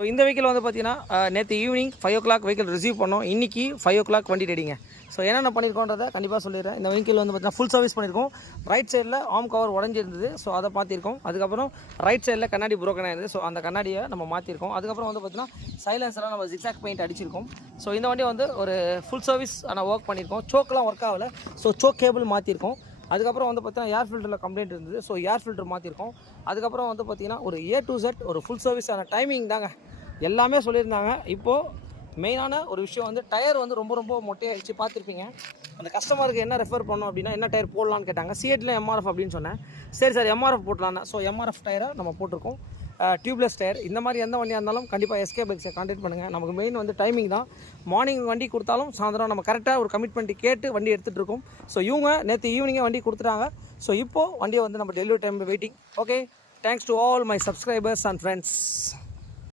So இந்த vehicle வந்து பார்த்தீங்கன்னா நேற்று ஈவினிங் 5 o'clock வெஹிக்கிள் ரிசீவ் பண்ணோம். இன்றைக்கி 5 o'clock வண்டி ரெடிங்க. ஸோ என்னென்ன பண்ணியிருக்கோன்றதை கண்டிப்பாக சொல்லிடுறேன். இந்த வெஹிக்கிள் வந்து பார்த்தீங்கன்னா ஃபுல் சர்வீஸ் பண்ணியிருக்கோம். ரைட் சைடில் ஆர்ம் கவர் உடஞ்சிருந்தது. ஸோ அதை மாற்றிருக்கோம். அதுக்கப்புறம் ரைட் சைடில் கண்ணாடி புரோக்கன் ஆயிருந்தது. ஸோ அந்த கண்ணாடியை நம்ம மாற்றிருக்கோம். அதுக்கப்புறம் வந்து பார்த்தீங்கன்னா சைலன்ஸ்லாம் நம்ம ஜிக்ஸாக் பெயிண்ட் அடிச்சிருக்கோம். ஸோ இந்த வண்டி வந்து ஒரு ஃபுல் சர்வீஸ் ஆனால் ஒர்க் பண்ணியிருக்கோம். சோக்கெலாம் ஒர்க் ஆகலை. So choke cable மாற்றிருக்கோம். அதுக்கப்புறம் வந்து பார்த்தீங்கன்னா ஏர் ஃபில்டரில் கம்ப்ளைண்ட் இருந்தது. So air filter மாற்றிருக்கோம். அதுக்கப்புறம் வந்து பார்த்தீங்கன்னா ஒரு A to Z ஒரு ஃபுல் சர்வீஸான டைமிங் தாங்க எல்லாமே சொல்லியிருந்தாங்க. இப்போது மெயினான ஒரு விஷயம் வந்து டயர் வந்து ரொம்ப மொட்டையாகிடுச்சு. பார்த்துருப்பீங்க. அந்த கஸ்டமருக்கு என்ன ரெஃபர் பண்ணோம் அப்படின்னா என்ன டயர் போடலான்னு கேட்டாங்க. சிஎட்டில் MRF அப்படின்னு சொன்னேன். சரி சார் MRF போட்டலான்னு. ஸோ MRF டயரை நம்ம போட்டிருக்கோம். Tubeless tyre. இந்த மாதிரி எந்த வண்டியாக இருந்தாலும் கண்டிப்பாக SK பைக்ஸை கான்டாக்ட் பண்ணுங்கள். நமக்கு மெயின் வந்து டைமிங் தான். மார்னிங் வண்டி கொடுத்தாலும் சாயந்தரம் நம்ம கரெக்டாக ஒரு கமிட்மெண்ட் கேட்டு வண்டி எடுத்துகிட்டு இருக்கோம். ஸோ இவங்க நேற்று ஈவினிங்கே வண்டி கொடுத்துட்டாங்க. ஸோ இப்போது வண்டியை வந்து நம்ம delivery time waiting. Okay, thanks to all my subscribers and friends.